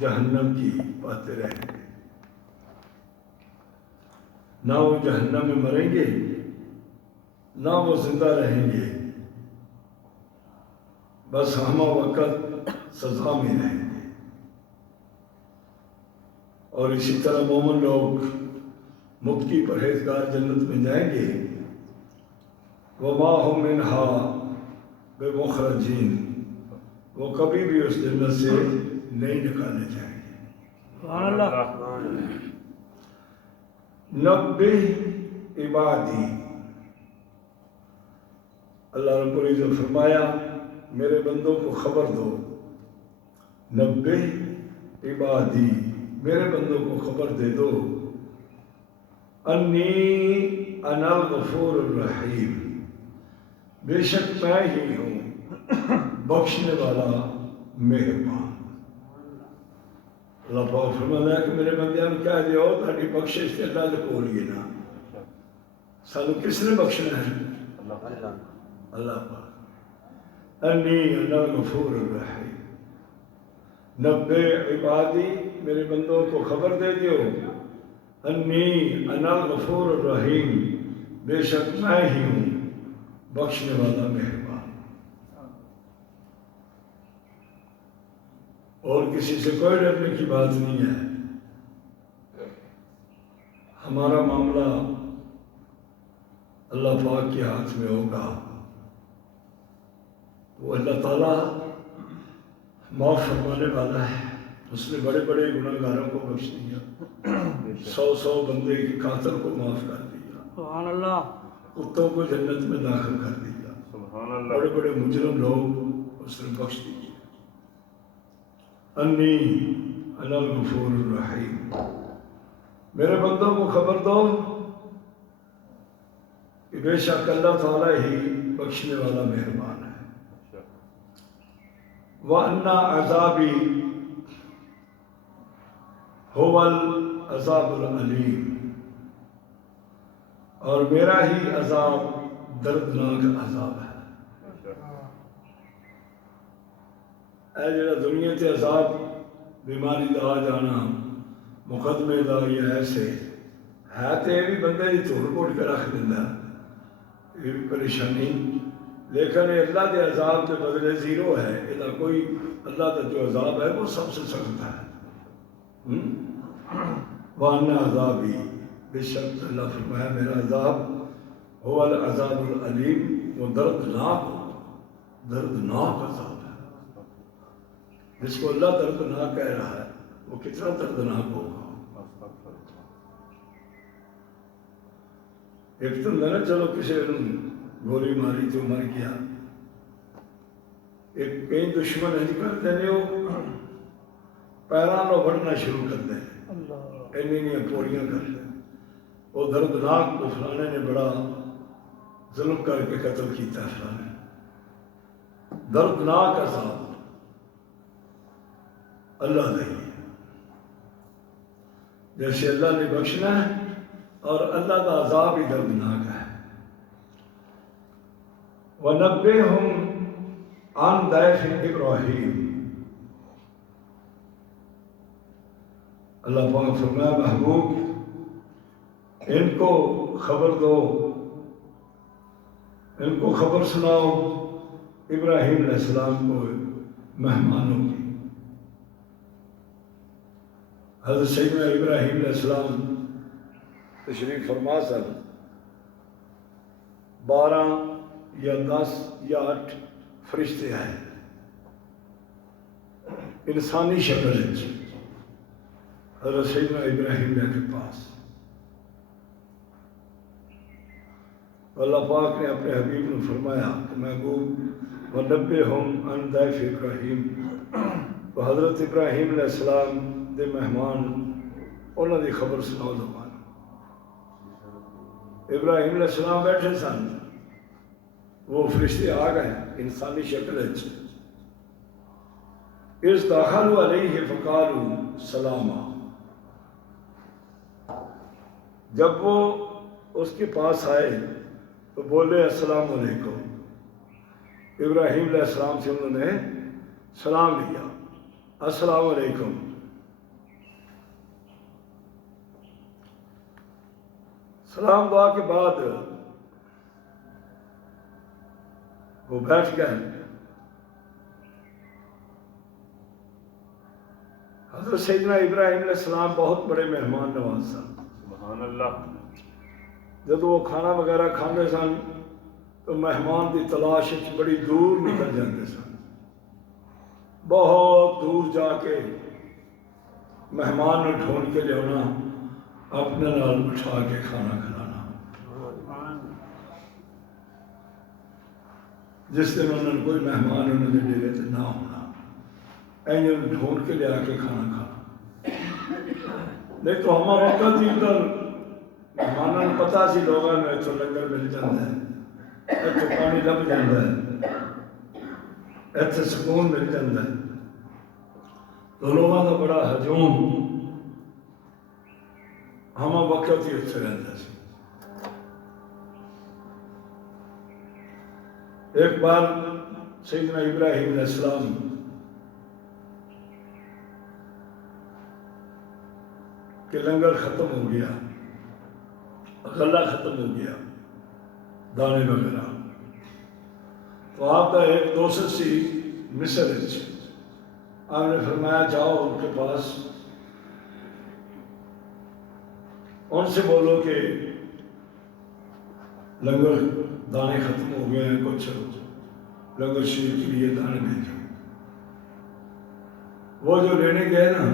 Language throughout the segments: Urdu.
جہنم کی پاتے رہیں گے، نہ وہ جہنم میں مریں گے نہ وہ زندہ رہیں گے، بس ہمہ وقت سزا میں رہیں گے۔ اور اسی طرح مومن لوگ متقی پرہیزگار جنت میں جائیں گے، وما هم منها بمخرجین، وہ کبھی بھی اس جنت سے نہیں نکالے جائیں گے۔ سبحان اللہ۔ نبہ عبادی، اللہ رب العزت فرمایا میرے بندوں کو خبر دو، نبہ عبادی، میرے بندوں کو خبر دے دو، انی انا الغفور الرحیم، بے شک میں ہی ہوں بخشنے والا مہربان۔ اللہ پاک فرماتا ہے کہ میرے بندیاں نوں کہہ دیو تہاڈی بخشش تے اللہ دے کول ہی ہے نا، سانوں کس نے بخشنا ہے؟ اللہ پاک۔ انی انا الغفور الرحیم، نبئ عبادی، میرے بندوں کو خبر دے دیو، انی انا الغفور الرحیم، بے شک میں ہی ہوں بخشنے والا مہربان۔ اور کسی سے کوئی ڈرنے کی بات نہیں ہے، ہمارا معاملہ اللہ پاک کے ہاتھ میں ہوگا، وہ اللہ تعالیٰ معاف فرمانے والا ہے، اس نے بڑے بڑے گناہ گاروں کو بخش دیا، 100 بندے کے قاتل کو معاف کر دیا، سبحان اللہ۔ کتوں کو جنت میں داخل کر دیا، سبحان اللہ۔ بڑے بڑے مجرم لوگ اس نے بخش دیے۔ انی انا الغفور الرحیم، میرے بندوں کو خبر دو کہ بے شک اللہ تعالیٰ ہی بخشنے والا مہربان ہے۔ وَأَنَّ عَذَابِي هُوَ الْعَذَابُ الْعَلِيمُ، اور میرا ہی عذاب دردناک عذاب ہے۔ اے جڑا دنیا تے عذاب بیماری دا آ جانا، مقدمے دا یا ایسے ہے تے یہ بھی بندے دی توڑ پھوڑ کے رکھ دیندا، یہ بھی پریشانی، لیکن یہ اللہ دے عذاب کے بدلے زیرو ہے، یہ کوئی اللہ کا جو عذاب ہے وہ سب سے سخت ہے۔ وَأَنَّ عَذَابِي، بے شک اللہ فرمایا میرا عذاب هو العذاب العلیم، وہ دردناک عذاب ہے۔ جس کو اللہ دردناک کہہ رہا ہے وہ کتنا دردناک ہوگا۔ ایک تو نہ چلو کسی نے گولی ماری تو مر گیا، ایک کئی دشمن ہے کر دینے وہ پیران لو بڑھنا شروع کر دیں، اینی پوڑیاں کر دیں، وہ دردناک کو فلانے نے بڑا ظلم کر کے قتل کیتا ہے، فلانے دردناک عذاب اللہ دے، جیسے اللہ نے بخشنا ہے اور اللہ کا عذاب ہی دردناک ہے۔ وَنَبِّئْهُمْ عَنْ ضَيْفِ إِبْرَاهِيمَ، اللہ پاک فرمایا محبوب ان کو خبر دو، ان کو خبر سناؤ ابراہیم علیہ السلام کو مہمانوں کی۔ حضرت سیدنا ابراہیم علیہ السلام تشریف فرما سن، 12 یا 10 یا 8 فرشتے آئے انسانی شکل ہے حضرت سیدنا ابراہیم علیہ کے پاس۔ اللہ پاک نے اپنے حبیب نے فرمایا کہ محبوب وَنَبِّئْهُمْ عَنْ ضَيْفِ إِبْرَاهِيمَ، تو حضرت ابراہیم علیہ السلام دے مہمان انہوں نے خبر سناؤ زبان۔ ابراہیم علیہ السلام بیٹھے سن، وہ فرشتے آ گئے انسانی شکل ہے، اِذْ دَخَلُوا عَلَيْهِ فَقَالُوا سَلَامًا، جب وہ اس کے پاس آئے تو بولے السلام علیکم۔ ابراہیم علیہ السلام سے انہوں نے سلام لیا، السلام علیکم، سلام دعا کے بعد وہ بیٹھ گئے. حضرت سیدنا ابراہیم علیہ السلام بہت بڑے مہمان نواز سن. سبحان اللہ. جب وہ کھانا وغیرہ کھانے سن تو مہمان کی تلاش بڑی دور نکل جاتے سن. بہت دور جا کے مہمان نے ڈھونڈ کے لیا اپنے نال بٹھا کے کھانا کھلانا. جس دن انہوں نے کوئی مہمان انہوں نے ڈیرے سے نہ ہونا این ڈھونڈ کے لیا کے کھانا کھانا. نہیں تو ہما وقت ہی ادھر مہمانوں کو پتا سی لوگوں نے اتوں لنگر مل جاتا ہے, اتوں پانی لب جاتا ہے, اتنے سکون مل جاتا ہے. تو لوگوں کا بڑا ہجوم ہما وقت ہی اتنے رہتا سی. ایک بار سیدنا ابراہیم علیہ السلام کہ لنگر ختم ہو گیا, غلہ ختم ہو گیا, دانے وغیرہ. تو آپ کا ایک دوست سی مصر آپ نے فرمایا جاؤ ان کے پاس, ان سے بولو کہ لنگر دانے ختم ہو گئے ہیں, کچھ لنگر شریف کے لیے دانے بھیجو. وہ جو لینے گئے نا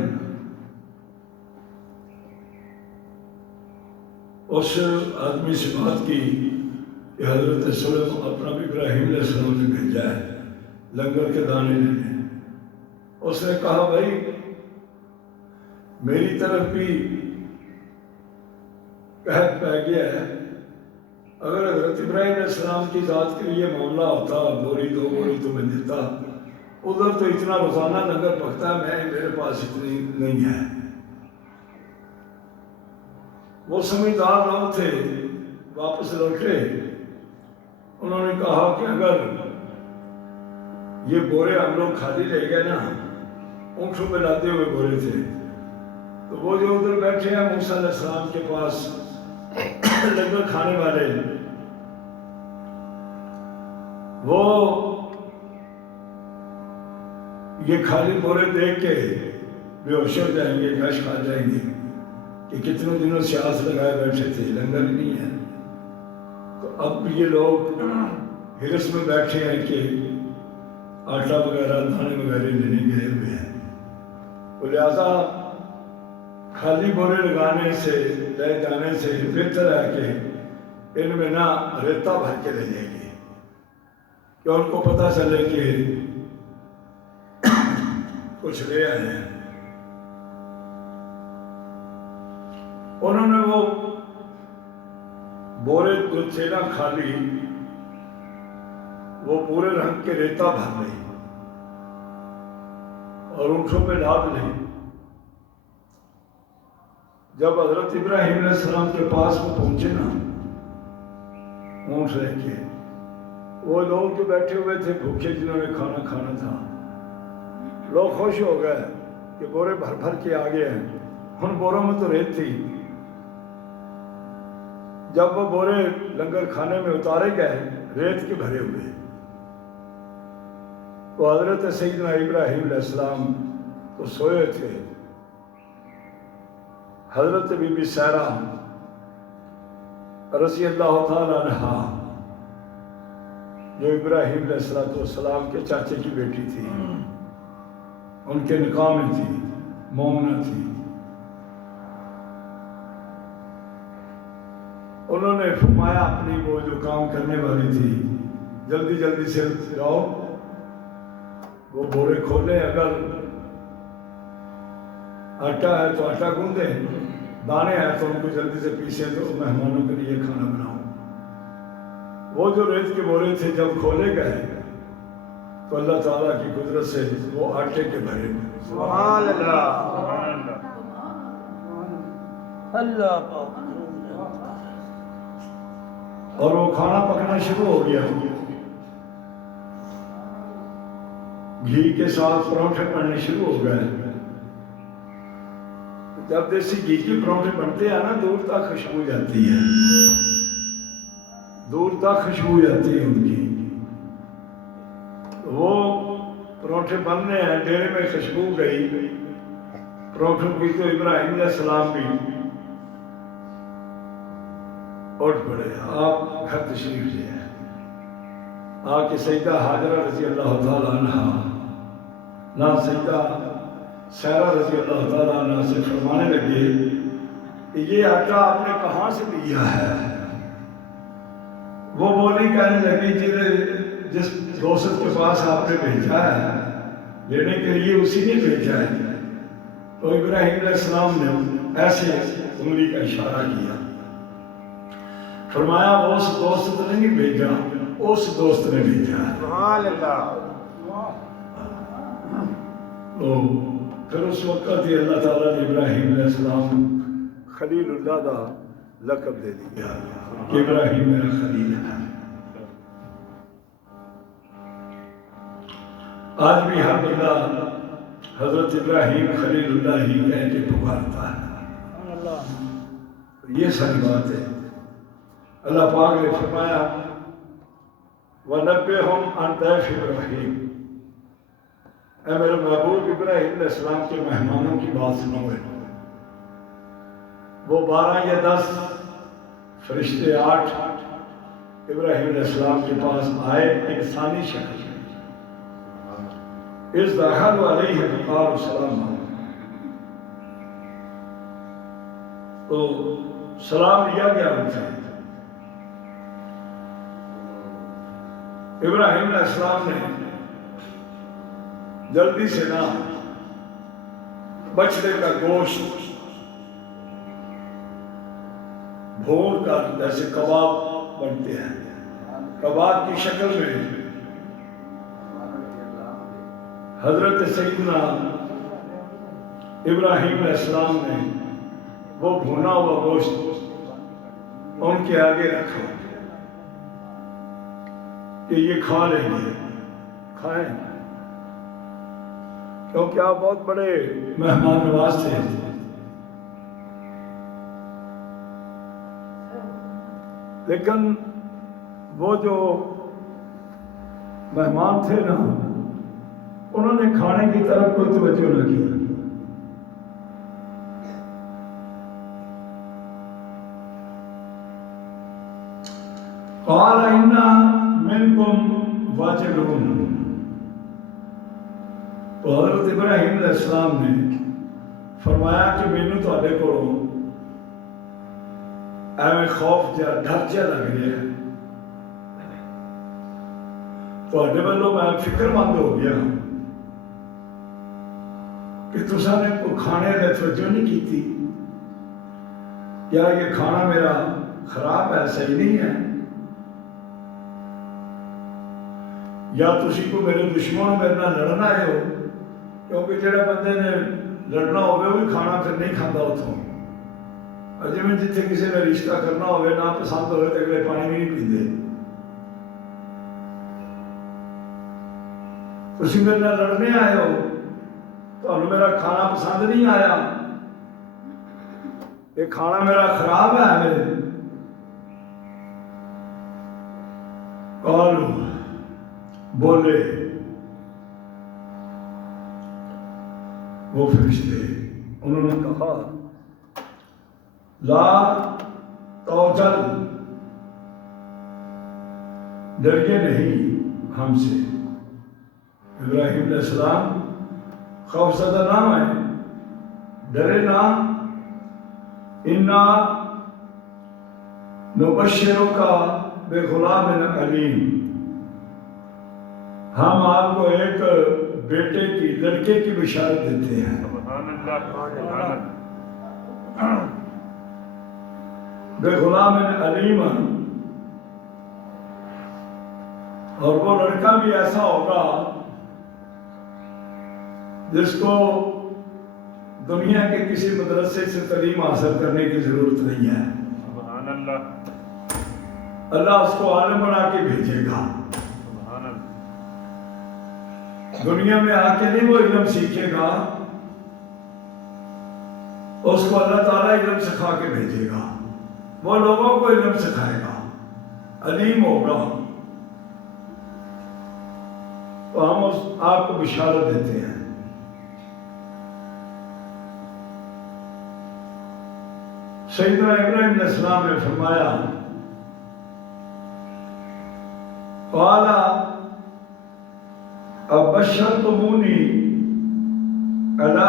اس آدمی سے بات کی کہ حضرت سلیمان اپنا ابراہیم علیہ السلام نے بھیجا ہے لنگر کے دانے لینے. اس نے کہا بھائی میری طرف بھی قحط پہ گیا ہے, اگر حضرت ابراہیم علیہ السلام کی ذات کے لیے معاملہ ہوتا بوری دو بوری تمہیں دیتا, ادھر تو اتنا روزانہ لنگر پکتا ہے, میرے پاس اتنی نہیں ہے. وہ سمجھدار لوگ تھے, واپس لوٹے. انہوں نے کہا کہ اگر یہ بورے ہم لوگ خالی لے گئے نا, اونٹوں پہ لاتے ہوئے بورے تھے, تو وہ جو ادھر بیٹھے ہیں موسیٰ علیہ السلام کے پاس لنگر کھانے والے, وہ یہ خالی بورے دیکھ کے بے ہوش ہو جائیں گے, گش کھا جائیں گے کہ کتنے دنوں سے آس لگائے بیٹھے تھے, لنگر ہی نہیں ہے. تو اب یہ لوگ ہرس میں بیٹھے ہیں کہ آٹا وغیرہ دانے وغیرہ لینے گئے ہوئے ہیں. تو لہٰذا خالی بورے لگانے سے لے جانے سے بہتر ہے کہ ان میں نہ ریتا بھر کے لے جائیں گے, کہ ان کو پتہ چلے کہ کچھ لے آئے ہیں. انہوں نے وہ بورے جو تھے نا خالی, وہ پورے رنگ کے ریتا بھر لی اور اونٹوں پہ لاد لی. جب حضرت ابراہیم علیہ السلام کے پاس وہ پہنچے نا اونٹ لے کے, وہ لوگ جو بیٹھے ہوئے تھے بھوکے جنہوں نے کھانا کھانا تھا, لوگ خوش ہو گئے کہ بورے بھر بھر کے آ گئے ہیں. ان بوروں میں تو ریت تھی. جب وہ بورے لنگر کھانے میں اتارے گئے ریت کے بھرے ہوئے, تو حضرت سیدنا ابراہیم علیہ السلام تو سوئے تھے. حضرت بی بی سیرہ رضی اللہ تعالیٰ عنہا جو ابراہیم علیہ السلام کے چاچے کی بیٹی تھی, ان کے نکاح میں تھی, مومنہ تھی, انہوں نے فرمایا اپنی وہ جو کام کرنے والی تھی جلدی جلدی سے جاؤ وہ بورے کھولیں, اگر آٹا ہے تو آٹا گوندیں, دانے ہیں تو ان کو جلدی سے پیسیں تو مہمانوں کے لیے کھانا بناؤ. وہ جو ریت کے بورے تھے جب کھولے گئے تو اللہ تعالیٰ کی قدرت سے وہ آٹے کے بھرے. سبحان اللہ, اللہ پاک. اور وہ کھانا پکنا شروع ہو گیا. گھی کے ساتھ پراٹھے پڑنے شروع ہو گئے. جب دیسی گھی کے پراٹھے بنتے ہیں نا دور تک خوشبو جاتی ہے، دور تک خوشبو جاتی ہے ان کی. وہ پراٹھے بننے ہیں، ڈیرے میں خوشبو گئی پراٹھوں کی تو ابراہیم علیہ السلام بھی اٹھ پڑے. آپ گھر تشریف لے ہیں، آ کے سیدہ حاجرہ رضی اللہ تعالیٰ عنہ نہ سیدہ سیرہ رضی اللہ تعالیٰ عنہ سے فرمانے لگے کہ یہ آٹا آپ نے کہاں سے لیا ہے؟ وہ بولی کہنے لگی جس دوست کے پاس آپ نے بھیجا ہے لینے کے لیے اسی نے بھیجا ہے. تو ابراہیم علیہ السلام نے ایسے انگلی کا اشارہ کیا، فرمایا اس دوست نے نہیں بھیجا، اس دوست نے بھیجا ہے. سبحان اللہ. تو پھر اس وقت ہی اللہ تعالیٰ نے ابراہیم علیہ السلام خلیل اللہ کا لقب دے دیا کہ ابراہیم میرا خلیل ہے. آج بھی ہر بندہ حضرت ابراہیم خلیل اللہ ہی کہہ کے پکارتا ہے. یہ ساری بات ہے. اللہ پاک نے فرمایا وَنَبِّئْهُمْ عَنْ ضَيْفِ إِبْرَاهِيمَ، اے میرے محبوب ابراہیم علیہ السلام کے مہمانوں کی بات سنو. وہ 12 یا 10 فرشتے 8 ابراہیم علیہ السلام کے پاس آئے انسانی شکل میں. اس دخلوا علیہ فقالوا سلاما، تو سلام لیا گیا ان سے. ابراہیم علیہ السلام نے جلدی سے نہ بچڑے کا گوشت بھون کر جیسے کباب بنتے ہیں، کباب کی شکل میں حضرت سیدنا ابراہیم علیہ السلام نے وہ بھونا ہوا گوشت ان کے آگے رکھا کہ یہ کھا لیں گے. کھائیں، کیونکہ آپ بہت بڑے مہمان نواز تھے. لیکن وہ جو مہمان تھے نا انہوں نے کھانے کی طرف کوئی توجہ نہ کی. قال انا منکم واجلون، تو حضرت ابراہیم علیہ السلام نے فرمایا کہ مینوں تواڈے کولوں ایویں خوف جا ڈر جا لگ رہا ہے، تواڈے والوں میں فکر مند ہو گیا کہ تساں نے کوئی کھانے والے توجہ نہیں کی. یا یہ کھانا میرا خراب ہے، صحیح نہیں ہے، یا تسی کو میرے دشمن میرے نال لڑنا آئے ہو. کیونکہ جڑے بندے نے لڑنا ہوگا وہ بھی کھانا پھر نہیں کھاتا اتوں. جی میں جتنے کسی نے رشتہ کرنا ہوئے نہ پسند ہوئے تو اگلے پانی بھی نہیں پیندے. تسی میرے نال لڑنے آئے ہو، تمہیں میرا کھانا پسند نہیں آیا، یہ کھانا میرا خراب ہے میرے. قالوا، بولے وہ فرشتے، انہوں نے کہا لا توجل، ڈریے نہیں ہم سے. ابراہیم علیہ السلام خوف زدہ نہ ہوئے، ڈرے نہ. انا نبشرک بغلام علیم، ہم آپ کو ایک بیٹے کی لڑکے کی بشارت دیتے ہیں. بغلام علیم، اور وہ لڑکا بھی ایسا ہوگا جس کو دنیا کے کسی مدرسے سے تعلیم حاصل کرنے کی ضرورت نہیں ہے. سبحان اللہ. اللہ اس کو عالم بنا کے بھیجے گا. دنیا میں آ کے نہیں وہ علم سیکھے گا، اس کو اللہ تعالیٰ علم سکھا کے بھیجے گا، وہ لوگوں کو علم سکھائے گا، علیم ہوگا۔ تو ہم آپ کو بشارت دیتے ہیں۔ سیدنا ابراہیم علیہ السلام نے فرمایا قال ابشرتمونی علی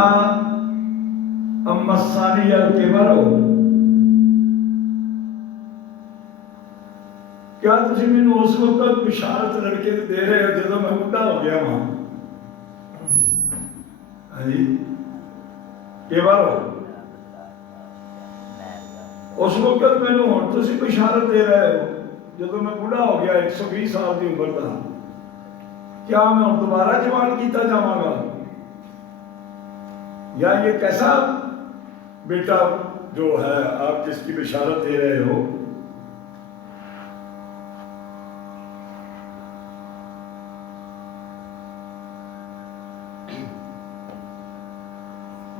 ان مسنی الکبر، کیا تسی مینوں اس وقت بشارت لڑکے دے رہے ہو جدوں میں بڈھا ہو گیا ہاں؟ ہاں جی، کبر ہو اس وقت مینوں ہن تسی بشارت دے رہے ہو جدوں میں بوڑھا ہو گیا 120 سال کی عمر دا، کیا میں ہن دوبارہ جوان کیتا جاواں گا؟ یا یہ کیسا بیٹا جو ہے آپ جس کی بشارت دے رہے ہو؟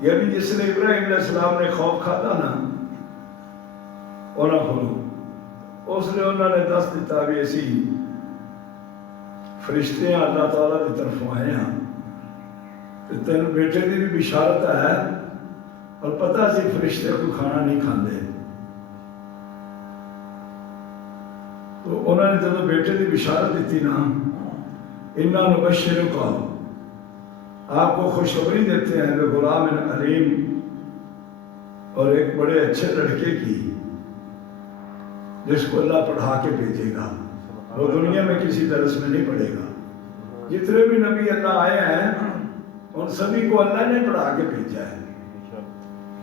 یعنی جس نے ابراہیم علیہ السلام نے خوف کھادا نا انہوں کو، اس نے انہوں نے دس دیتا بھی اسی فرشتے ہیں اللہ تعالیٰ کی طرف آئے ہیں، تین بیٹے کی بھی بشارت ہے، اور پتہ سی فرشتے کو کھانا نہیں کھاندے۔ تو انہوں نے جب بیٹے کی بشارت دیتی نا، اِنَّا نُبَشِّرُكَ، آپ کو خوشخبری دیتے ہیں غلام علیم، اور ایک بڑے اچھے لڑکے کی جس کو اللہ پڑھا کے بھیجے گا، وہ دنیا میں کسی درس میں نہیں پڑھے گا۔ جتنے بھی نبی اللہ آئے ہیں ان سبھی کو اللہ نے پڑھا کے بھیجا ہے،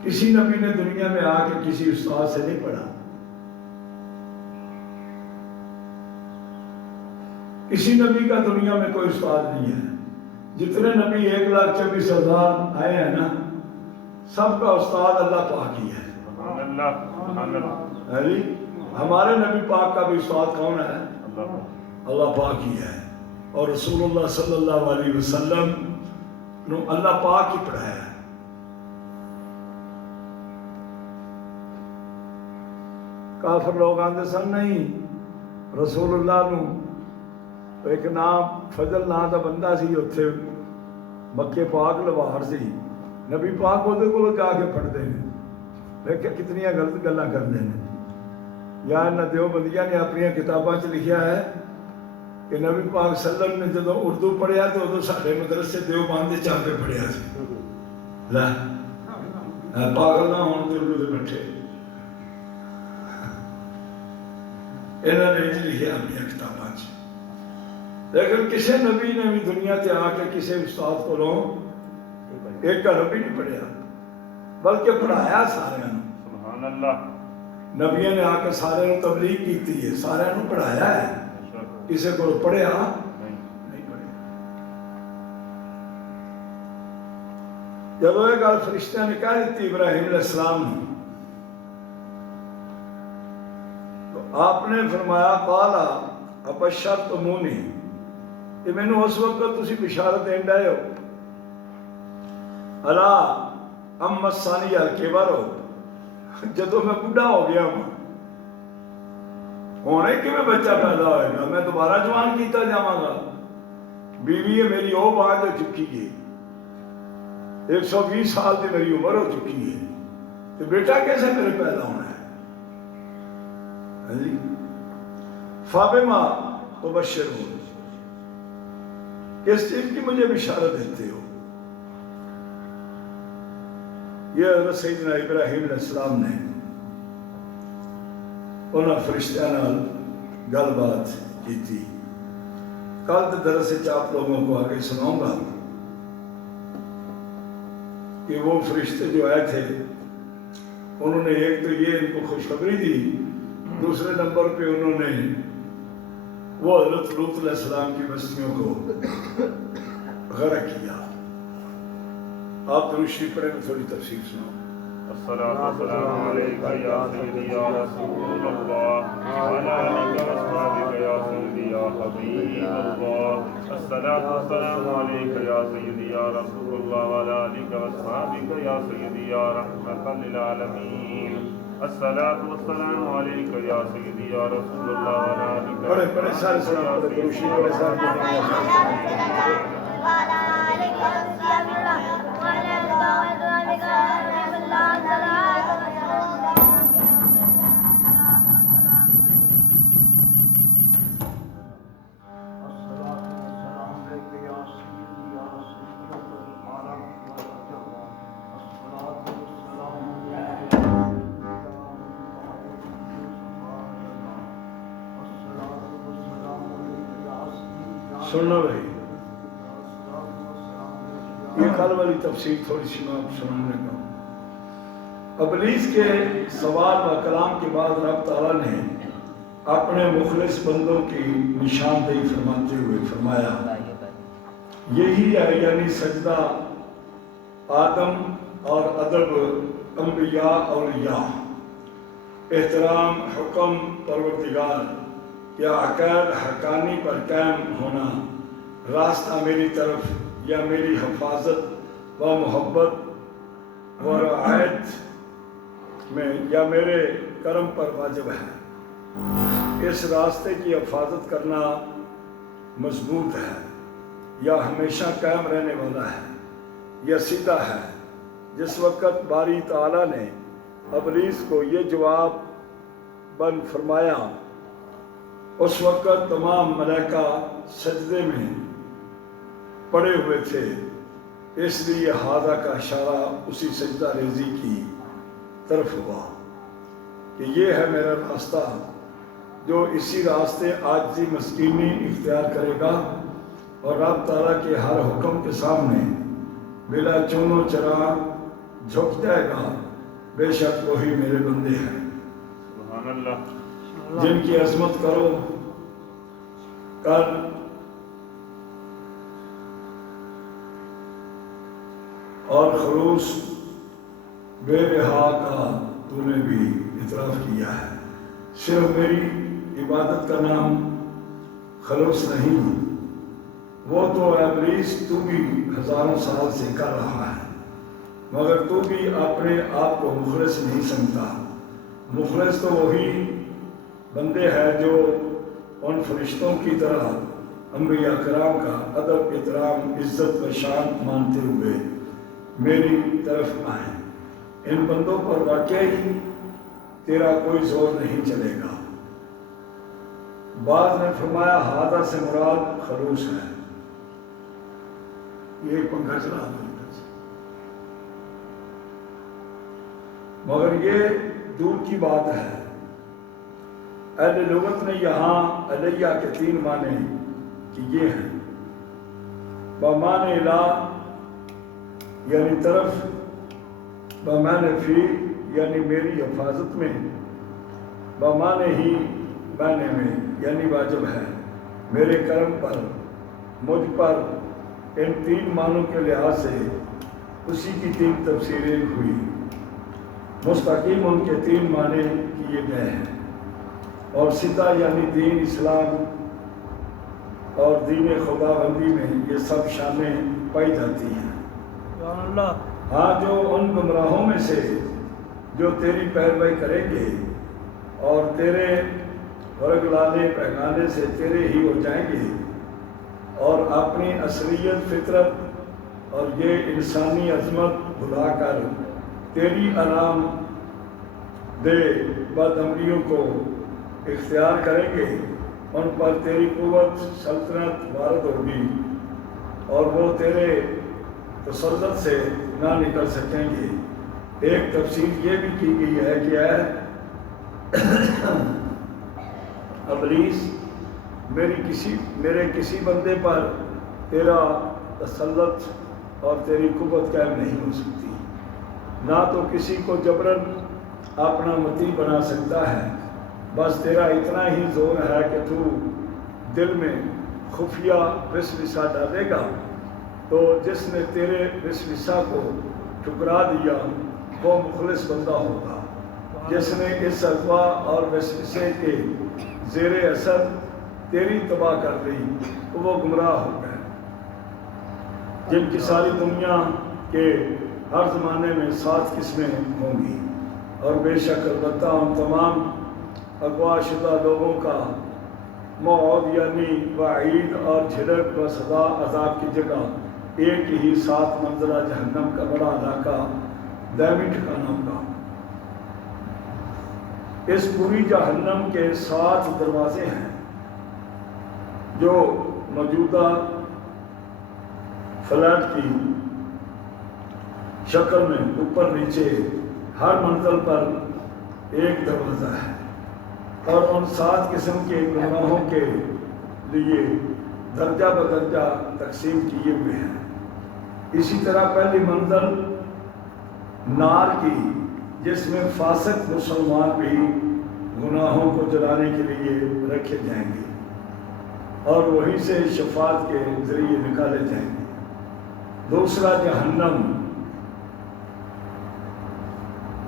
کسی نبی نے دنیا میں آ کے کسی استاد سے نہیں پڑھا، کسی نبی کا دنیا میں کوئی استاد نہیں ہے۔ جتنے نبی 1,24,000 آئے ہیں نا، سب کا استاد اللہ پاک ہی ہے۔ ہمارے نبی پاک کا بھی استاد کون ہے؟ اللہ پاک ہی ہے، اور رسول اللہ صلی اللہ علیہ وسلم نو اللہ پاک ہی پڑھایا ہے۔ کافر لوگ آندے سن نہیں، رسول اللہ نو ایک نام فضل نام دا بندہ سی، اتھے مکے پاک لوہار سی، نبی پاک وہ کو جا کے پڑھتے ہیں، لیکن کتنی غلط گلاں کرتے ہیں۔ یا انہاں دیوبندیاں نے اپنی کتاباں چ لکھیا ہے کہ نبی پاک صلی اللہ علیہ وسلم نے جدوں اردو پڑھیا تو ادو ساڈے مدرسے دیوبند دے چاہ پہ پڑھیا سی۔ لے پاگل نہ ہون تے اردو دے بیٹھے، انہاں نے لکھیا اپنی کتاباں چ، لیکن کسی نبی نے بھی دنیا تے آ کے کسی استاد کو ایک گھر بھی نہیں پڑھیا، بلکہ پڑھایا سارے نو۔ سبحان اللہ۔ نبیوں نے آ کے سارے نو تبلیغ کیتی ہے، سارے نو پڑھایا ہے، کسی کو پڑھیا نہیں پڑھیا۔ جب یہ گل فرشتیاں نے کہہ دیتی ابراہیم علیہ السلام نے، تو آپ نے فرمایا قال ابشرتمونی، کہ میں نے اس وقت تسی بشارت دین ڈائے ہو الا ام مسنی الکبر، جدو میں بڈھا ہو گیا ہوں، ہونے کہ میں بچہ پیدا ہوئے گا، میں دوبارہ جوان کیتا جاواں گا، بیوی ہے میری وہ بات ہو چکی ہے، 120 سال کی میری عمر ہو چکی ہے، تو بیٹا کیسے میرے پیدا ہونا ہے؟ فَبِمَا تُبَشِّرُونَ، کس چیز کی مجھے بشارت دیتے ہو؟ یہ حضرت سیدنا ابراہیم علیہ السلام نے انہاں فرشتیاں نال گل بات کی تھی۔ کل درس آپ لوگوں کو آگے سناؤں گا کہ وہ فرشتے جو آئے تھے انہوں نے ایک تو یہ ان کو خوشخبری دی، دوسرے نمبر پہ انہوں نے وہ حضرت لوط علیہ السلام کی بستیوں کو غرق کیا۔ آپ درود شریف پڑھیں، میں تھوڑی تفصیل سناؤں۔ الصلاة والسلام عليك يا سيدي يا رسول الله وعلى آلك وأصحابك يا سيدي يا حبيب الله. الصلاة والسلام عليك يا سيدي يا رسول الله وعلى آلك وأصحابك يا سيدي يا رحمة للعالمين. الصلاة والسلام عليك يا سيدي يا رسول الله وعلى آلك بڑے بڑے سارے سلام پڑھے دروشی بڑے سارے سننا بھائی، یہ کل والی تفسیر تھوڑی سی میں آپ سنانے کا ہوں۔ ابلیس کے سوال و کلام کے بعد رب تعالیٰ نے اپنے مخلص بندوں کی نشاندہی فرماتے ہوئے فرمایا یہی ہے، یعنی سجدہ آدم اور ادب انبیاء اولیاء، احترام حکم پروردگار یا عقائد حقانی پر قائم ہونا، راستہ میری طرف یا میری حفاظت و محبت و رعایت میں یا میرے کرم پر واجب ہے۔ اس راستے کی حفاظت کرنا مضبوط ہے یا ہمیشہ قائم رہنے والا ہے یا سیدھا ہے۔ جس وقت باری تعالیٰ نے ابلیس کو یہ جواب بند فرمایا، اس وقت تمام ملائکہ سجدے میں پڑے ہوئے تھے، اس لیے ہاذا کا اشارہ اسی سجدہ ریزی کی طرف ہوا کہ یہ ہے میرا راستہ، جو اسی راستے عاجزی مسکینی اختیار کرے گا اور رب تعالیٰ کے ہر حکم کے سامنے بلا چون و چرا جھک جائے گا، بے شک وہی میرے بندے ہیں سبحان اللہ جن کی عظمت کرو کر اور خلوص بے رہا کا تو نے بھی اعتراف کیا ہے۔ صرف میری عبادت کا نام خلوص نہیں، وہ تو ابلیس تو بھی ہزاروں سال سے کر رہا ہے، مگر تو بھی اپنے آپ کو مخلص نہیں سمجھتا۔ مخلص تو وہی بندے ہیں جو ان فرشتوں کی طرح انبیاء کرام کا ادب احترام عزت و شان مانتے ہوئے میری طرف آئیں۔ ان بندوں پر واقعی تیرا کوئی زور نہیں چلے گا۔ بعض نے فرمایا ہاذا سے مراد خلوص ہے۔ یہ ایک پنکھا چلا دو مگر یہ دور کی بات ہے۔ اہل لغت نے یہاں علیہ کے 3 معنی کہ یہ ہیں، بمعنی لا یعنی طرف، بمعنی فی یعنی میری حفاظت میں، بمعنی ہی معنی میں یعنی واجب ہے، میرے کرم پر مجھ پر۔ ان 3 معنوں کے لحاظ سے اسی کی 3 تفسیریں ہوئی۔ مستقیم ان کے 3 معنی کیے گئے ہیں، اور سیدھا یعنی دین اسلام اور دین خدا بندی میں یہ سب شانیں پائی جاتی ہیں۔ ہاں جو ان گمراہوں میں سے جو تیری پیروی کریں گے اور تیرے ورگلانے پہنانے سے تیرے ہی ہو جائیں گے، اور اپنی اصلیت فطرت اور یہ انسانی عظمت بھلا کر تیری آرام دہ بد امریوں کو اختیار کریں گے، ان پر تیری قوت سلطنت وارد ہوگی اور وہ تیرے تسلط سے نہ نکل سکیں گے۔ ایک تفسیر یہ بھی کی گئی ہے کہ اے ابلیس میرے کسی بندے پر تیرا تسلط اور تیری قوت قائم نہیں ہو سکتی، نہ تو کسی کو جبراً اپنا مطیع بنا سکتا ہے، بس تیرا اتنا ہی زور ہے کہ تو دل میں خفیہ وسوسہ ڈالے گا، تو جس نے تیرے وسوسہ کو ٹھکرا دیا وہ مخلص بندہ ہوگا جس نے اس اغوا اور وسوسے کے زیر اثر تیری تباہ کر دی تو وہ گمراہ ہو گئے، جن کی ساری دنیا کے ہر زمانے میں 7 قسمیں ہوں گی، اور بے شک البتہ ان تمام اغوا شدہ لوگوں کا موعود یعنی وعید اور جھڑک و سزا عذاب کی جگہ ایک ہی 7 منزلہ جہنم کا بڑا علاقہ دائمی ٹھکانہ ہوگا۔ اس پوری جہنم کے 7 دروازے ہیں جو موجودہ فلیٹ کی شکل میں اوپر نیچے ہر منزل پر ایک دروازہ ہے، اور ان 7 قسم کے گناہوں کے لیے درجہ بدرجہ تقسیم کیے ہوئے ہیں۔ اسی طرح پہلی منزل نار کی، جس میں فاسق مسلمان بھی گناہوں کو جلانے کے لیے رکھے جائیں گے اور وہیں سے شفاعت کے ذریعے نکالے جائیں گے۔ دوسرا جہنم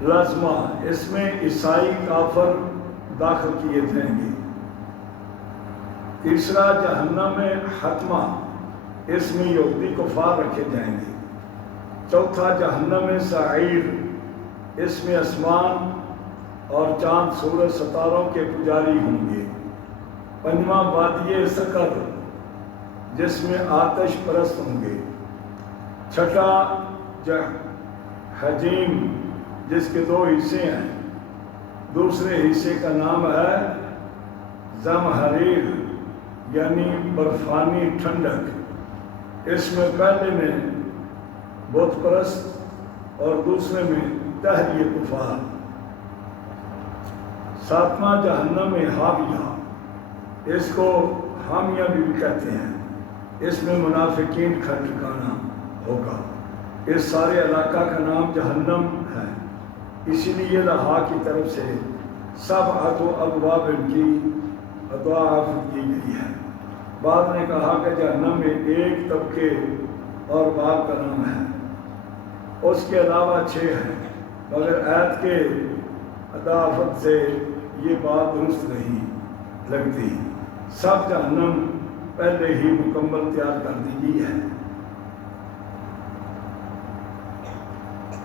لازمہ، اس میں عیسائی کافر داخل کیے جائیں گے۔ تیسرا جہنم حتمہ، اس میں یہودی کفار رکھے جائیں گے۔ چوتھا جہنم سعیر، اس میں آسمان اور چاند سورج ستاروں کے پجاری ہوں گے۔ پنجواں وادی سقر، جس میں آتش پرست ہوں گے۔ چھٹا حجیم، جس کے 2 حصے ہیں، دوسرے حصے کا نام ہے زمہریر یعنی برفانی ٹھنڈک، اس میں پہلے میں بت پرست اور دوسرے میں تحریہ کفار۔ 7واں جہنم حاویہ، اس کو حامیہ بھی کہتے ہیں، اس میں منافقین کا ٹھکانہ ہوگا۔ اس سارے علاقہ کا نام جہنم ہے، اسی لیے لہا کی طرف سے 7 ابواب کی اضعاف کی گئی ہے۔ بعد نے کہا کہ جہنم میں ایک طبقے اور باب کا نام ہے، اس کے علاوہ 6 ہیں، مگر آیت کے اضافت سے یہ بات درست نہیں لگتی۔ سب جہنم پہلے ہی مکمل تیار کر دی گئی ہے۔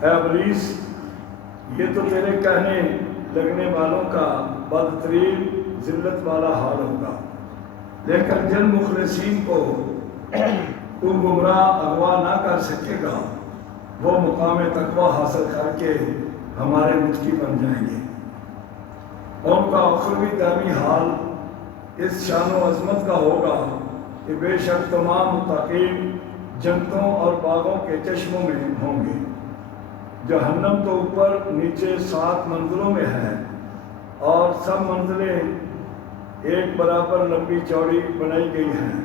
اے ابلیس، یہ تو تیرے کہنے لگنے والوں کا بدترین ذلت والا حال ہوگا، لیکن جن مخلصین کو تو گمراہ اغوا نہ کر سکے گا وہ مقام تقوی حاصل کر کے ہمارے متقی بن جائیں گے۔ ان کا اخروی دائمی حال اس شان و عظمت کا ہوگا کہ بے شک تمام متقین جنتوں اور باغوں کے چشموں میں ہوں گے۔ جہنم تو اوپر نیچے 7 منزلوں میں ہے، اور سب منزلیں ایک برابر لمبی چوڑی بنائی گئی ہیں۔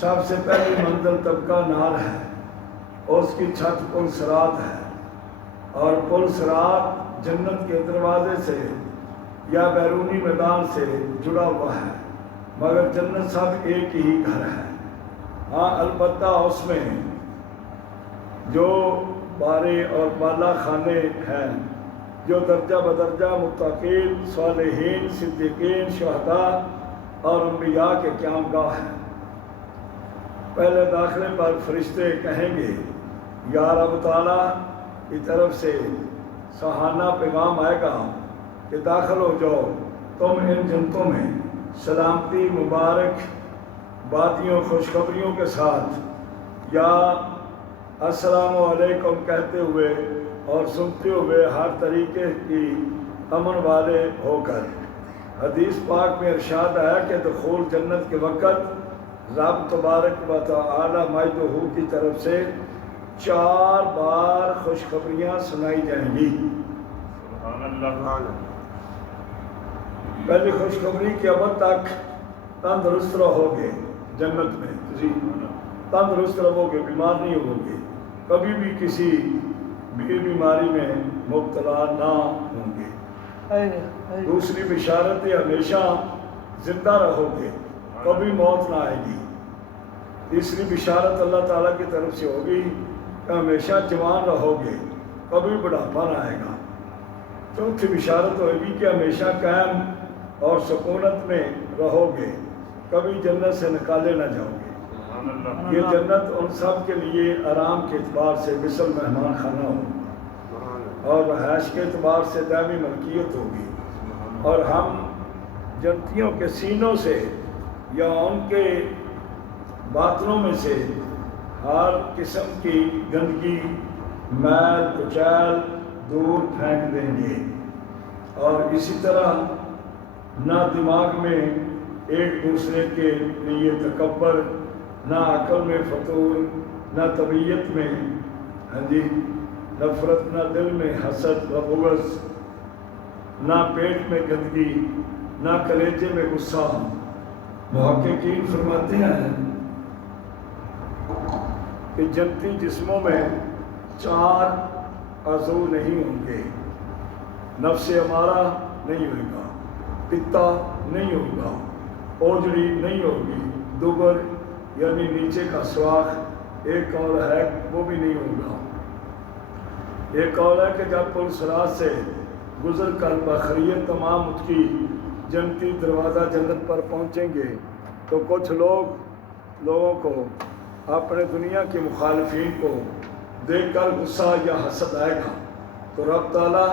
سب سے پہلی منزل طبقہ نار ہے، اس کی چھت پل صراط ہے، اور پل صراط جنت کے دروازے سے یا بیرونی میدان سے جڑا ہوا ہے، مگر جنت سب ایک ہی گھر ہے۔ ہاں البتہ اس میں جو بارے اور بالا خانے ہیں جو درجہ بدرجہ متقین، صالحین، صدیقین، شہداء اور انبیاء کے قیام گاہ ہیں۔ پہلے داخلے پر فرشتے کہیں گے یا رب تعالیٰ کی طرف سے سہانہ پیغام آئے گا کہ داخل ہو جاؤ تم ان جنتوں میں سلامتی مبارک باتیوں خوشخبریوں کے ساتھ، یا السلام علیکم کہتے ہوئے اور سنتے ہوئے ہر طریقے کی امن والے ہو کر۔ حدیث پاک میں ارشاد آیا کہ دخول جنت کے وقت رب تبارک و تعالی مجدہ کی طرف سے 4 بار خوشخبریاں سنائی جائیں گی۔ سبحان اللہ۔ پہلی خوشخبری کہ اب تک تندرست رہو گے، جنت میں جی تندرست رہو گے، بیمار نہیں ہو گے، کبھی بھی کسی بھی بیماری میں مبتلا نہ ہوں گے۔ دوسری بشارت ہے ہمیشہ زندہ رہو گے، کبھی موت نہ آئے گی۔ تیسری بشارت اللہ تعالیٰ کی طرف سے ہوگی کہ ہمیشہ جوان رہو گے، کبھی بڑھاپا نہ آئے گا۔ چوتھی بشارت ہوئے گی کہ ہمیشہ قائم اور سکونت میں رہو گے، کبھی جنت سے نکالے نہ جاؤ گے۔ یہ جنت ان سب کے لیے آرام کے اعتبار سے مثل مہمان خانہ ہوگا اور رہائش کے اعتبار سے دائمی ملکیت ہوگی، اور ہم جنتیوں کے سینوں سے یا ان کے باطنوں میں سے ہر قسم کی گندگی، میل کچیل دور پھینک دیں گے، اور اسی طرح نہ دماغ میں ایک دوسرے کے لیے تکبر، نہ عقل میں فتور، نہ طبیعت میں نفرت، نہ دل میں حسد و بغض، نہ پیٹ میں گندگی، نہ کلیجے میں غصہ۔ محققین فرماتے ہیں کہ جنتی جسموں میں 4 عضو نہیں ہوں گے۔ نفس امارہ نہیں ہوئے گا، پتا نہیں ہوگا، اوجڑی نہیں ہوگی، دوبر یعنی نیچے کا سوراخ ایک قول ہے وہ بھی نہیں ہوگا۔ ایک قول ہے کہ جب پل صراط سے گزر کر بخیریت تمام متقی جنتی دروازہ جنت پر پہنچیں گے تو کچھ لوگوں کو اپنے دنیا کے مخالفین کو دیکھ کر غصہ یا حسد آئے گا، تو رب تعالیٰ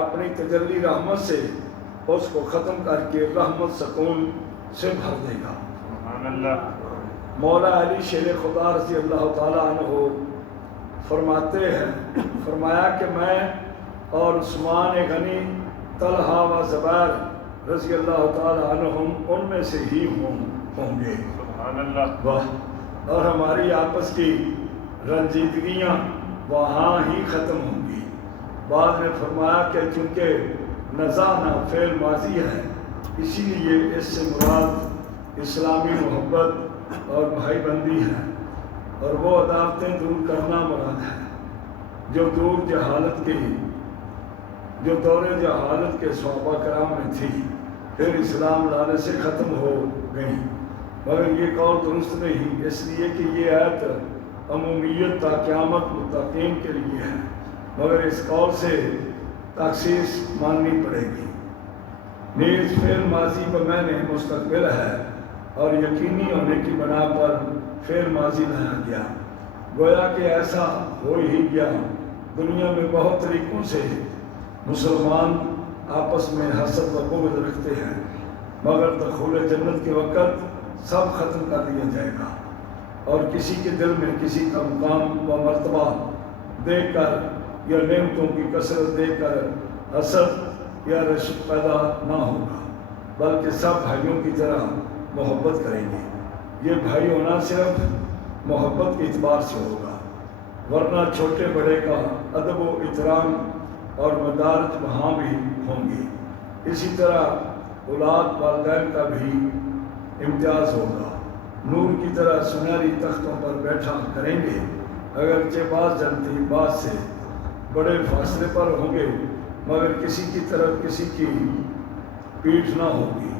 اپنی تجلی رحمت سے اس کو ختم کر کے رحمت سکون سے بھر دے گا۔ سبحان اللہ۔ مولا علی شیر خدا رضی اللہ تعالیٰ عنہ فرماتے ہیں، فرمایا کہ میں اور عثمان غنی، طلحہ و زبیر رضی اللہ تعالیٰ عنہم ان میں سے ہی ہوں گے۔ سبحان اللہ۔ واہ۔ اور ہماری آپس کی رنجیدگیاں وہاں ہی ختم ہوں گی۔ بعد میں فرمایا کہ چونکہ نزاع فعل ماضی ہے، اسی لیے اس سے مراد اسلامی محبت اور بھائی بندی ہے، اور وہ عداوتیں دور کرنا مراد ہے جو دور جہالت کے صحابہ کرام میں تھی، پھر اسلام لانے سے ختم ہو گئی۔ مگر یہ قول درست نہیں، اس لیے کہ یہ آیت عمومیت تا قیامت متقین کے لیے ہے، مگر اس قول سے تخصیص ماننی پڑے گی۔ نیز فعل ماضی بمعنی مستقبل ہے اور یقینی ہونے کی بنا پر فعل ماضی لایا گیا، گویا کہ ایسا ہو ہی گیا۔ دنیا میں بہت طریقوں سے مسلمان آپس میں حسد و بغض رکھتے ہیں، مگر دخول جنت کے وقت سب ختم کر دیا جائے گا، اور کسی کے دل میں کسی کا مقام و مرتبہ دیکھ کر یا نعمتوں کی کثرت دیکھ کر حسد یا رشک پیدا نہ ہوگا، بلکہ سب بھائیوں کی طرح محبت کریں گے۔ یہ بھائی ہونا صرف محبت کے اعتبار سے ہوگا، ورنہ چھوٹے بڑے کا ادب و احترام اور مدارج وہاں بھی ہوں گی۔ اسی طرح اولاد والدین کا بھی امتیاز ہوگا، نور کی طرح سنہری تختوں پر بیٹھا کریں گے، اگرچہ بعض جنتی بعض سے بڑے فاصلے پر ہوں گے، مگر کسی کی طرف کسی کی پیٹھ نہ ہوگی،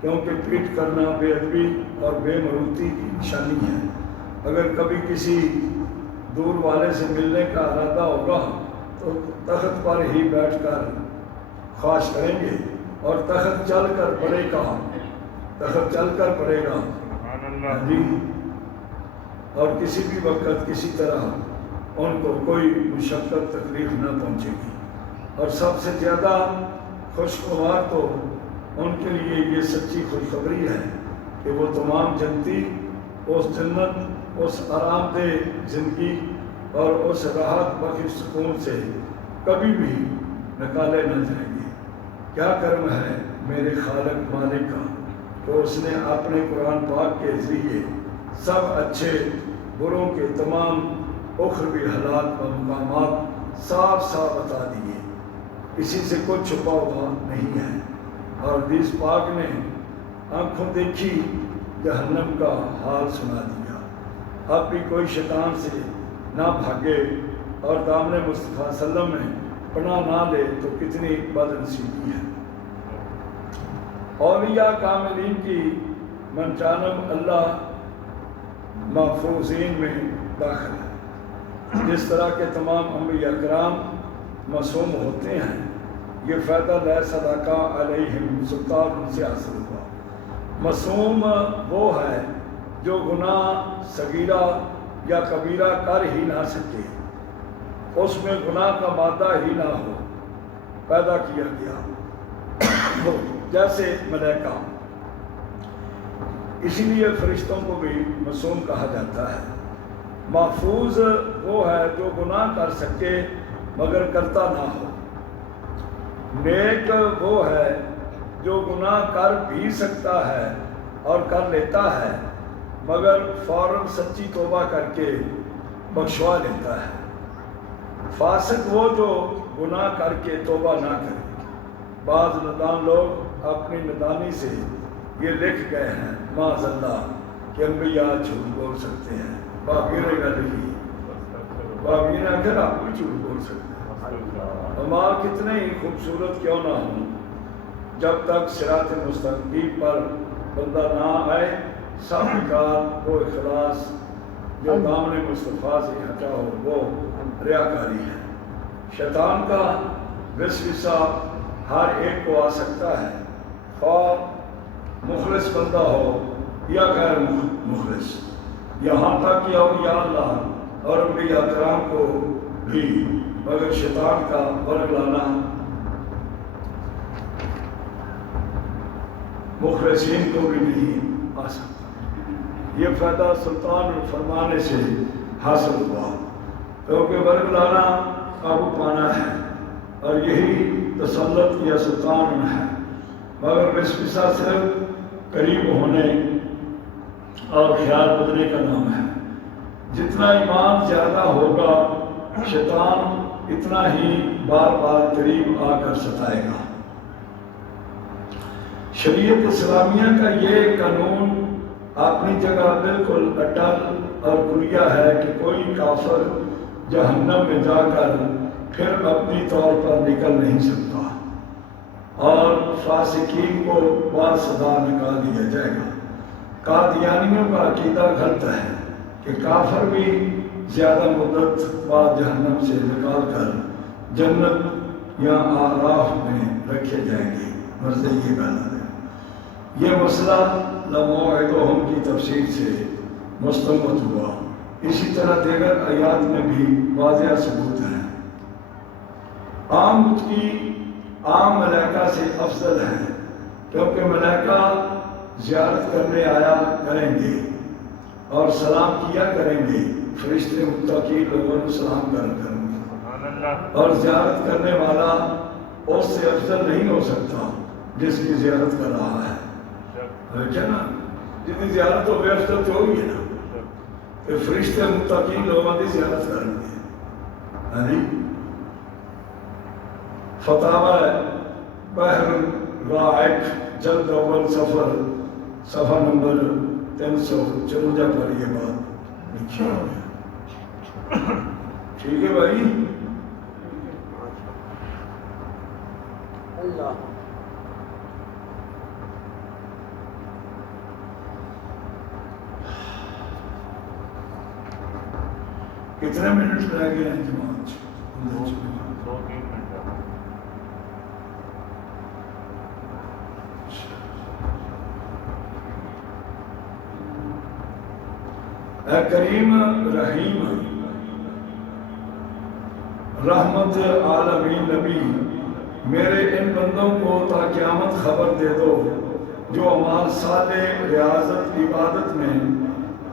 کیونکہ پیٹھ کرنا بے ادبی اور بے مروتی کی نشانی ہے۔ اگر کبھی کسی دور والے سے ملنے کا ارادہ ہوگا تو تخت پر ہی بیٹھ کر خواہش کریں گے، اور تخت چل کر پڑے گا جی، اور کسی بھی وقت کسی طرح ان کو کوئی مشقت تکلیف نہ پہنچے گی۔ اور سب سے زیادہ خوشگوار تو ان کے لیے یہ سچی خوشخبری ہے کہ وہ تمام جنتی اس جنت، اس آرام دہ زندگی اور اس راحت بخش سکون سے کبھی بھی نکالے نہ جائیں گے۔ کیا کرم ہے میرے خالق مالک کا کہ اس نے اپنے قرآن پاک کے ذریعے سب اچھے بروں کے تمام اخروی حالات و مقامات صاف صاف بتا دیے، کسی سے کچھ چھپا ہوا نہیں ہے۔ اور حدیث پاک نے آنکھوں دیکھی جہنم کا حال سنا دیا۔ اب بھی کوئی شیطان سے نہ بھاگے اور دامن مصطفیٰ صلی اللہ علیہ وسلم میں پناہ نہ لے تو کتنی بد نصیبی ہے۔ اولیاء کاملین کی منجانب اللہ محفوظین میں داخل ہے۔ جس طرح کے تمام انبیاء کرام معصوم ہوتے ہیں، یہ فائدہ لہ صدقہ علیہم سلطان ان سے حاصل ہوا۔ معصوم وہ ہے جو گناہ صغیرہ یا کبیرہ کر ہی نہ سکے، اس میں گناہ کا مادہ ہی نہ ہو، پیدا کیا گیا جیسے ملائکہ۔ اسی لیے فرشتوں کو بھی معصوم کہا جاتا ہے۔ محفوظ وہ ہے جو گناہ کر سکے مگر کرتا نہ ہو۔ نیک وہ ہے جو گناہ کر بھی سکتا ہے اور کر لیتا ہے مگر فوراً سچی توبہ کر کے بخشوا لیتا ہے۔ فاسق وہ جو گناہ کر کے توبہ نہ کرے۔ بعض ندان لوگ اپنی ندانی سے یہ لکھ گئے ہیں معاذ اللہ کہ انبیاء جھوٹ بول سکتے ہیں۔ باقی نے گا لکھی، باقی نے آخر آپ بھی جھوٹ بول سکتے ہیں۔ اعمال کتنے ہی خوبصورت کیوں نہ ہوں، جب تک صراط مستقیم پر بندہ نہ آئے، سب بیکار، وہ اخلاص جو دامن مصطفیٰ سے ہٹا ہو وہ ریاکاری ہے۔ شیطان کا وسوسہ ہر ایک کو آ سکتا ہے، خواہ مخلص بندہ ہو یا غیر مخلص، یہاں تک کہ اولیاء اللہ اور انبیاء کرام کو بھی، مگر شیطان کا ورگلانا مخلصین کو بھی نہیں آ سکتا۔ یہ فائدہ سلطان فرمانے سے حاصل ہوا، کیونکہ ورگلانا قابو پانا ہے اور یہی تسلط یا سلطان ہے، مگر وسوسہ صرف قریب ہونے اور خیال بدلنے کا نام ہے۔ جتنا ایمان زیادہ ہوگا شیطان اتنا ہی بار بار قریب آ کر ستائے گا۔ شریعت اسلامیہ کا یہ قانون اپنی جگہ بالکل اٹل اور کلیہ ہے کہ کوئی کافر جہنم میں جا کر پھر اپنی طور پر نکل نہیں سکتا اور فاسقین کو باسدا نکال دیا جائے گا۔ قادیانیوں کا عقیدہ غلط ہے کہ کافر بھی زیادہ مدت بعد جہنم سے نکال کر جنت یا آراف میں رکھے جائیں گے۔ مرضی یہ گانا ہے۔ یہ مسئلہ لموعدہم کی تفسیر سے مستمت ہوا۔ اسی طرح دیگر آیات میں بھی واضح ثبوت ہیں۔ عام متقی عام ملائکہ سے افضل ہیں، کیونکہ ملائکہ زیارت کرنے آیا کریں گے اور سلام کیا کریں گے، فرشتے متقی لوگوں کو سلام کریں گے، اور زیارت کرنے والا اس سے افضل نہیں ہو سکتا جس کی زیارت کر رہا ہے۔ کیا نا جتنی زیارت ہو بے افضل تو ہوگی نا، کہ فرشتے متقی لوگوں کی زیارت کریں گے۔ فتاوی بحر رائق جلد اول صفحہ نمبر 354 پر یہ بات لکھی ہے۔ ٹھیک ہے بھائی؟ اللہ کتنے منٹ رہ گئے ہیں جماعت؟ 2-3 منٹ۔ اے کریم رحیم رحمت عالمین نبی، میرے ان بندوں کو تا قیامت خبر دے دو جو اعمال صالح ریاضت عبادت میں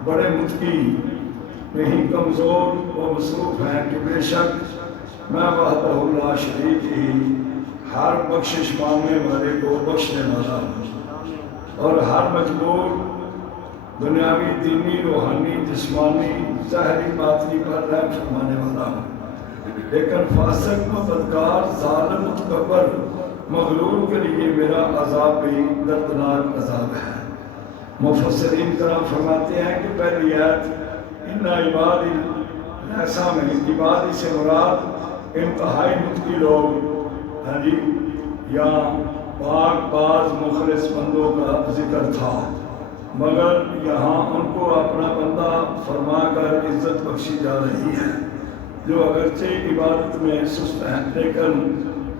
بڑے متقی نہیں کمزور و مصروف ہیں، کہ بے شک میں وحدہ لا شریک ہی ہر بخشش مانگنے والے کو بخشنے والا ہوں اور ہر مجبور دنیاوی دینی روحانی جسمانی ظاہری باطنی پر رحم فرمانے والا ہوں۔ لیکن فاسق و بدکار ظالم متکبر مغرور کے لیے میرا عذاب بھی دردناک عذاب ہے۔ مفسرین کرام فرماتے ہیں کہ پہلی آیت ان عبادی ایسا میں عبادی سے مراد انتہائی متقی لوگ ہیں جی، یا پاک باز مخلص بندوں کا ذکر تھا، مگر یہاں ان کو اپنا بندہ فرما کر عزت بخشی جا رہی ہے۔ جو اگرچہ عبادت میں سست ہیں لیکن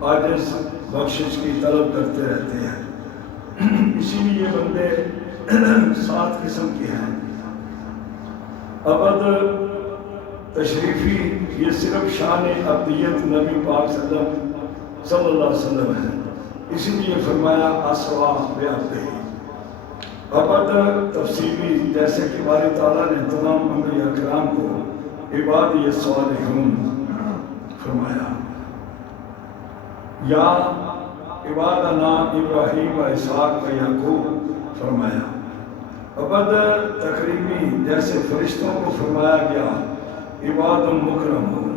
عاجز بخشش کی طلب کرتے رہتے ہیں۔ اسی لیے یہ بندے 7 قسم کے ہیں۔ ابد تشریفی یہ صرف شان ابدیت نبی پاک صلی اللہ علیہ وسلم ہے، اسی لیے فرمایا اسوا بے عبدہ۔ ابد تفصیلی جیسے کہ باری تعالیٰ نے تمام انبیاء کرام کو عبادی الصالحون فرمایا، یا عبادنا ابراہیم و اسحاق و یعقوب فرمایا۔ ابد تقریبی جیسے فرشتوں کو فرمایا گیا عباد مکرمون۔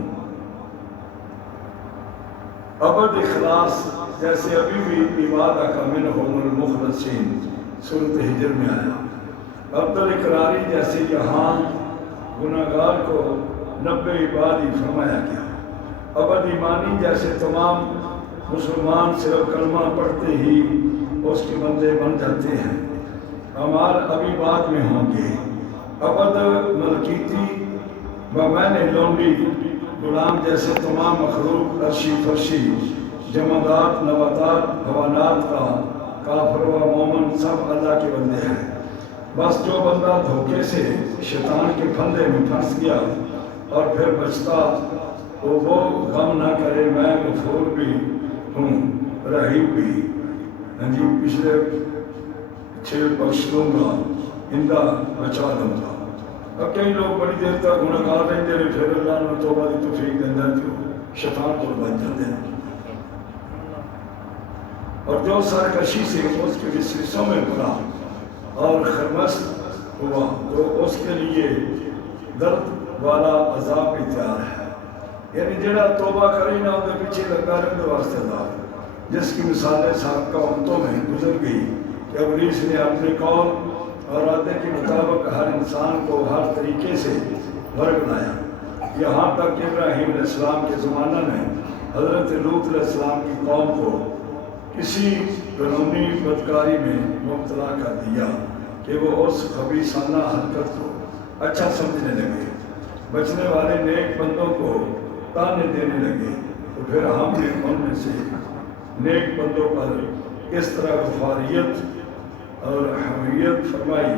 ابد اخلاص جیسے ابھی بھی عبادہ کا منہم المخلصین سورۃ ہجر میں آیا۔ ابد الاقراری جیسے یہاں گناہگار کو 90 عبادی فرمایا گیا۔ ابد ایمانی جیسے تمام مسلمان صرف کلمہ پڑھتے ہی اس کے بندے بن جاتے ہیں، اعمال ابھی بعد میں ہوں گے۔ ابد ملکیتی و میں نے لونڈی غلام جیسے تمام مخلوق عرشی فرشی جمادات نباتات حیوانات کا کافر و مومن سب اللہ کے بندے ہیں۔ بس جو بندہ دھوکے سے شیطان کے پھندے میں پھنس گیا اور پھر بچتا تو وہ غم نہ کرے، میں غفور بھی ہوں رحیم بھی، جی پچھلے 6 بخش دوں گا، آئندہ بچا دوں گا۔ اب کئی لوگ بڑی دیر تک گناہگار رہتے ہیں، پھر اللہ نے توبہ دی توفیق دینا جو شیطان کو بچ جاتے ہیں، اور جو سرکشی سے اس کے وسوسوں میں پڑا اور خرمست ہوا تو اس کے لیے درد والا عذاب بھی تیار ہے۔ یعنی جڑا توبہ کری نہ وہ پیچھے لگا رہے تو واسطے دار، جس کی مثالیں سابقہ امتوں میں گزر گئی کہ ابلیس نے اپنے قول اور ارادے کے مطابق ہر انسان کو ہر طریقے سے غرق بنایا، یہاں تک کہ ابراہیم علیہ السلام کے زمانہ میں حضرت لوط علیہ السلام کی قوم کو کسی قانونی بدکاری میں مبتلا کر دیا کہ وہ اس خبیثانہ حرکت کو اچھا سمجھنے لگے، بچنے والے نیک بندوں کو تانے دینے لگے۔ تو پھر ہم نے ان میں سے نیک بندوں پر کس طرح غفاریت اور حمیت فرمائی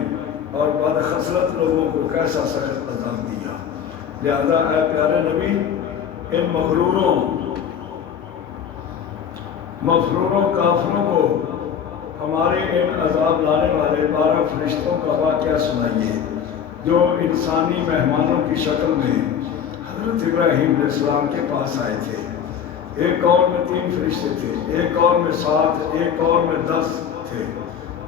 اور بدخصلت لوگوں کو کیسا سخت عذاب دیا۔ لہذا اے پیارے نبی، ان مغروروں کافروں کو ہمارے ان عذاب لانے والے 12 فرشتوں کا واقعہ سنائیے جو انسانی مہمانوں کی شکل میں حضرت ابراہیم علیہ السلام کے پاس آئے تھے۔ ایک اور میں 3 فرشتے تھے، ایک اور میں 7، ایک اور میں 10 تھے۔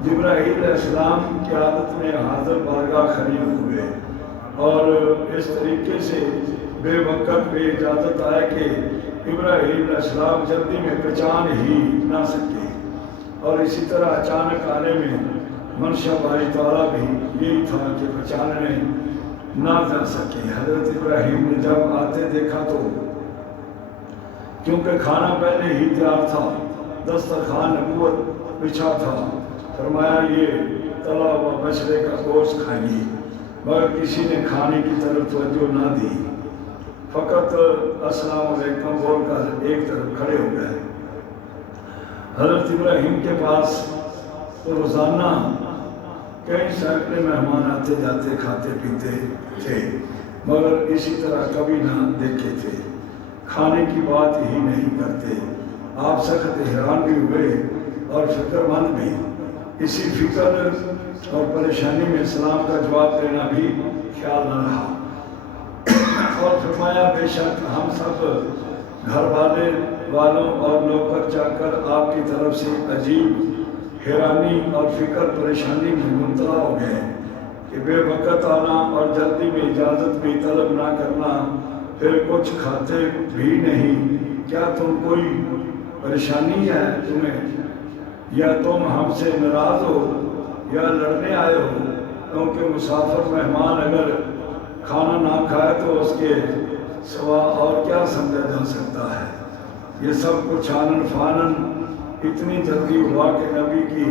جبرائیل علیہ السلام کی عادت میں حاضر بارگاہ کھڑے ہوئے اور اس طریقے سے بے وقت بے اجازت آئے کہ ابراہیم علیہ السلام جلدی میں پہچان ہی نہ سکے، اور اسی طرح اچانک آنے میں منشا باری تعالیٰ بھی یہی تھا کہ پہچاننے نہ جا سکے۔ حضرت ابراہیم نے جب آتے دیکھا تو کیونکہ کھانا پہلے ہی تیار تھا، دسترخوان نبوت بچھا تھا، فرمایا یہ تلا ہوا بچڑے کا گوشت کھائیں گے، مگر کسی نے کھانے کی طرف توجہ نہ دی، فقط السلام علیکم بول کر ایک طرف کھڑے ہو گئے۔ حضرت ابراہیم کے پاس تو روزانہ کئی سینکڑے مہمان آتے جاتے کھاتے پیتے تھے، مگر اسی طرح کبھی نہ دیکھے تھے، کھانے کی بات ہی نہیں کرتے۔ آپ سخت حیران بھی ہوئے اور فکر مند بھی۔ اسی فکر اور پریشانی میں سلام کا جواب دینا بھی خیال نہ رہا، اور فرمایا بے شک ہم سب گھر والوں اور نوکر چاکر آپ کی طرف سے عجیب حیرانی اور فکر پریشانی میں مبتلا ہو گئے کہ بے وقت آنا اور جلدی میں اجازت بھی طلب نہ کرنا، پھر کچھ کھاتے بھی نہیں۔ کیا تم کوئی پریشانی ہے تمہیں، یا تم ہم سے ناراض ہو یا لڑنے آئے ہو؟ کیونکہ مسافر مہمان اگر کھانا نہ کھائے تو اس کے سوا اور کیا سمجھا جا سکتا ہے۔ یہ سب کچھ آنن فانن اتنی جلدی ہوا کہ نبی کی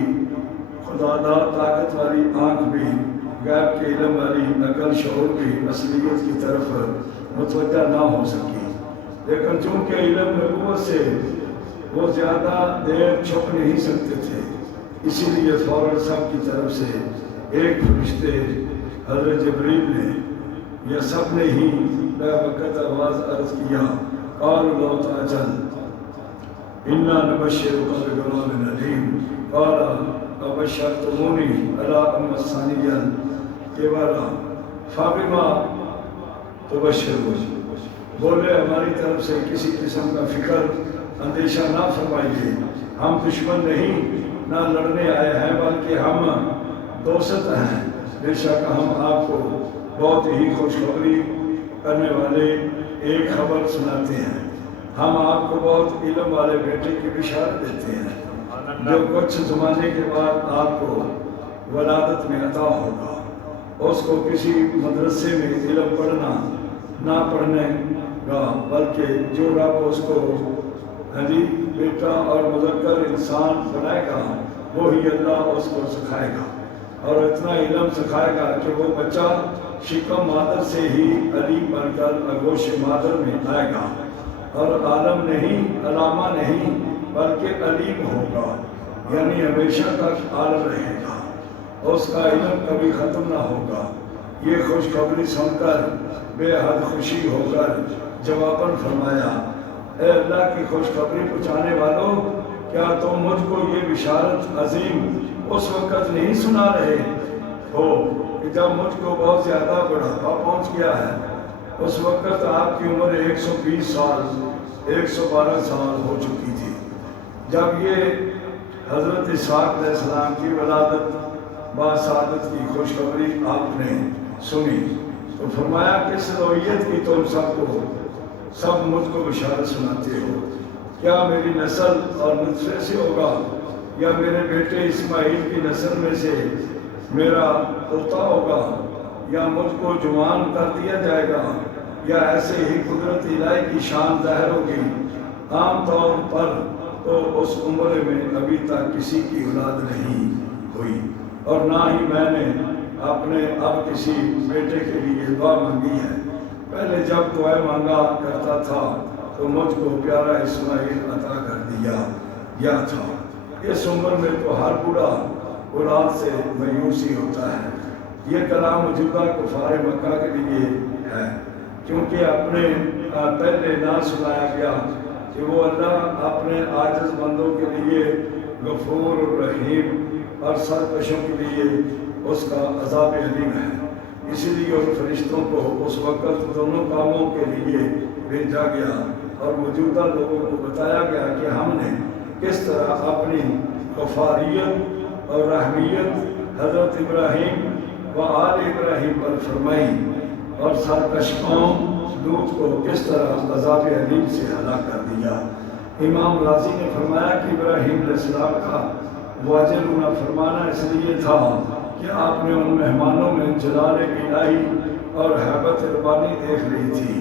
خداداد طاقت والی آنکھ بھی، غیب کے علم والی عقل شعور بھی اصلیت کی طرف متوجہ نہ ہو سکی، لیکن چونکہ علم نبوت سے وہ زیادہ دیر چھپ نہیں سکتے تھے، اسی لیے فوراً سب کی طرف سے ایک فرشتے حضرت جبریل نے یا سب نے ہی بے وقت آواز عرض کیا، قالوا لا تعجل انا نبشرک بغلام علیم قال ابشرتمونی علی ام ثانیا کبرا فبما تبشرون، بولے ہماری طرف سے کسی قسم کا فکر اندیشہ نہ فرمائیے، ہم دشمن نہیں نہ لڑنے آئے ہیں بلکہ ہم دوست ہیں، بے شک ہم آپ کو بہت ہی خوشخبری کرنے والے ایک خبر سناتے ہیں، ہم آپ کو بہت علم والے بیٹے کی بشارت دیتے ہیں جو کچھ زمانے کے بعد آپ کو ولادت میں عطا ہوگا، اس کو کسی مدرسے میں علم پڑھنا نہ پڑھنے گا، بلکہ جو رب اس کو بیٹا اور مذکر انسان بنائے گا وہی اللہ اس کو سکھائے گا، اور اتنا علم سکھائے گا کہ وہ بچہ شکم مادر سے ہی علیم بن کر آغوش مادر میں آئے گا، اور عالم نہیں علامہ نہیں بلکہ علیم ہوگا، یعنی ہمیشہ تک عالم رہے گا، اس کا علم کبھی ختم نہ ہوگا۔ یہ خوشخبری سن کر بے حد خوشی ہو کر جواباً فرمایا، اے اللہ کی خوشخبری پہنچانے والوں، کیا تم مجھ کو یہ بشارت عظیم اس وقت نہیں سنا رہے ہو کہ جب مجھ کو بہت زیادہ بڑھاپا پہنچ گیا ہے؟ اس وقت آپ کی عمر 120 سال 112 سال ہو چکی تھی جب یہ حضرت اسحاق علیہ السلام کی ولادت با سعادت کی خوشخبری آپ نے سنی تو فرمایا کس نوعیت کی تم سب مجھ کو بشارت سناتے ہو؟ کیا میری نسل اور نطفے سے ہوگا یا میرے بیٹے اسماعیل کی نسل میں سے میرا پوتا ہوگا، یا مجھ کو جوان کر دیا جائے گا، یا ایسے ہی قدرت الہی کی شان ظاہر ہوگی؟ عام طور پر تو اس عمر میں ابھی تک کسی کی اولاد نہیں ہوئی، اور نہ ہی میں نے اپنے اب کسی بیٹے کے لیے دعا مانگی ہے، پہلے جب دعا مانگا کرتا تھا تو مجھ کو پیارا اسماعیل عطا کر دیا گیا تھا۔ اس عمر میں تو ہر بوڑھا اولاد سے مایوس ہی ہوتا ہے۔ یہ کلام موجودہ کفار مکہ کے لیے ہے، کیونکہ اپنے پہلے نہ سنایا گیا کہ وہ اللہ اپنے عاجز بندوں کے لیے غفور رحیم اور سرکشوں کے لیے اس کا عذاب علیم ہے، اسی لیے ان فرشتوں کو اس وقت دونوں کاموں کے لیے بھیجا گیا، اور موجودہ لوگوں کو بتایا گیا کہ ہم نے کس طرح اپنی غفاریت اور رحمیت حضرت ابراہیم و آل ابراہیم پر فرمائی، اور سرکش قوم لوط کو کس طرح عذاب علیم سے ہلاک کر دیا۔ امام راضی نے فرمایا کہ ابراہیم علیہ السلام کا واجب ہونا فرمانا اس لیے تھا کہ آپ نے ان مہمانوں میں جلال الہی اور حیبت ربانی دیکھ لی تھی،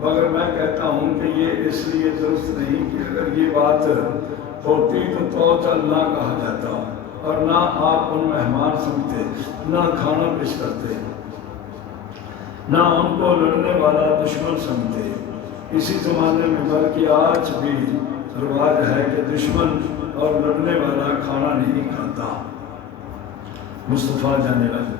مگر میں کہتا ہوں کہ یہ اس لیے درست نہیں کہ اگر یہ بات ہوتی تو چل نہ کہا جاتا، اور نہ آپ ان مہمان سمجھتے، نہ کھانا پیش کرتے، نہ ان کو لڑنے والا دشمن سمجھتے۔ اسی زمانے میں بلکہ آج بھی رواج ہے کہ دشمن اور لڑنے والا کھانا نہیں کھاتا۔ مصطفیٰ جانے والے